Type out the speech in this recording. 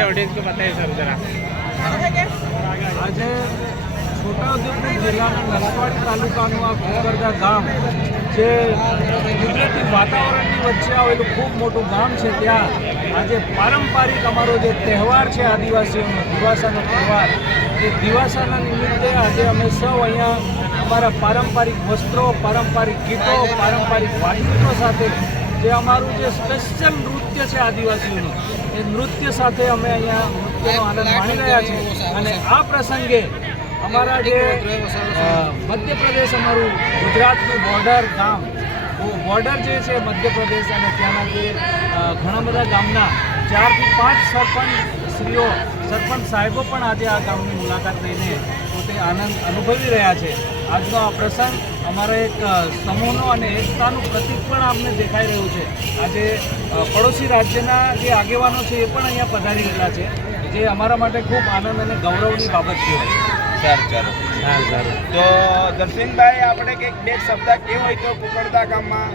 हमारे ऑडियंस को बताइए सर जरा। આજે છોટાઉદેપુર જિલ્લાના નસવાડી તાલુકાનું આ કુકરદા ગામ જે કુદરતી વાતાવરણની વચ્ચે આવેલું ખૂબ મોટું ગામ છે, ત્યાં આજે પારંપરિક અમારો જે તહેવાર છે આદિવાસીઓનો દિવાસાનો તહેવાર, એ દિવાસાના નિમિત્તે આજે અમે સૌ અહીંયા અમારા પારંપરિક વસ્ત્રો, પારંપરિક ગીતો, પારંપરિક વાદ્યો સાથે જે અમારું જે સ્પેશિયલ નૃત્ય છે આદિવાસીઓનું, એ નૃત્ય સાથે અમે અહીંયા નૃત્યનો આનંદ માણી રહ્યા છીએ। અને આ પ્રસંગે અમારા જે મધ્યપ્રદેશ, અમારું ગુજરાતનું બોર્ડર ગામ, બોર્ડર જે છે મધ્યપ્રદેશ અને ત્યાંના જે ઘણા બધા ગામના 4 થી 5 સરપંચશ્રીઓ, સરપંચ સાહેબો પણ આજે આ ગામની મુલાકાત લઈને પોતે આનંદ અનુભવી રહ્યા છે। આજનો આ પ્રસંગ અમારા એક સમૂહનો અને એકતાનું પ્રતીક પણ આપને દેખાઈ રહ્યું છે। આજે પડોશી રાજ્યના જે આગેવાનો છે એ પણ અહીંયા પધારી રહેલા છે, જે અમારા માટે ખૂબ આનંદ અને ગૌરવની બાબત કહેવાય। સારું તો દર્શનભાઈ, આપણે કંઈક 2 શબ્દ કેવું હોય તો કુકરદા ગામમાં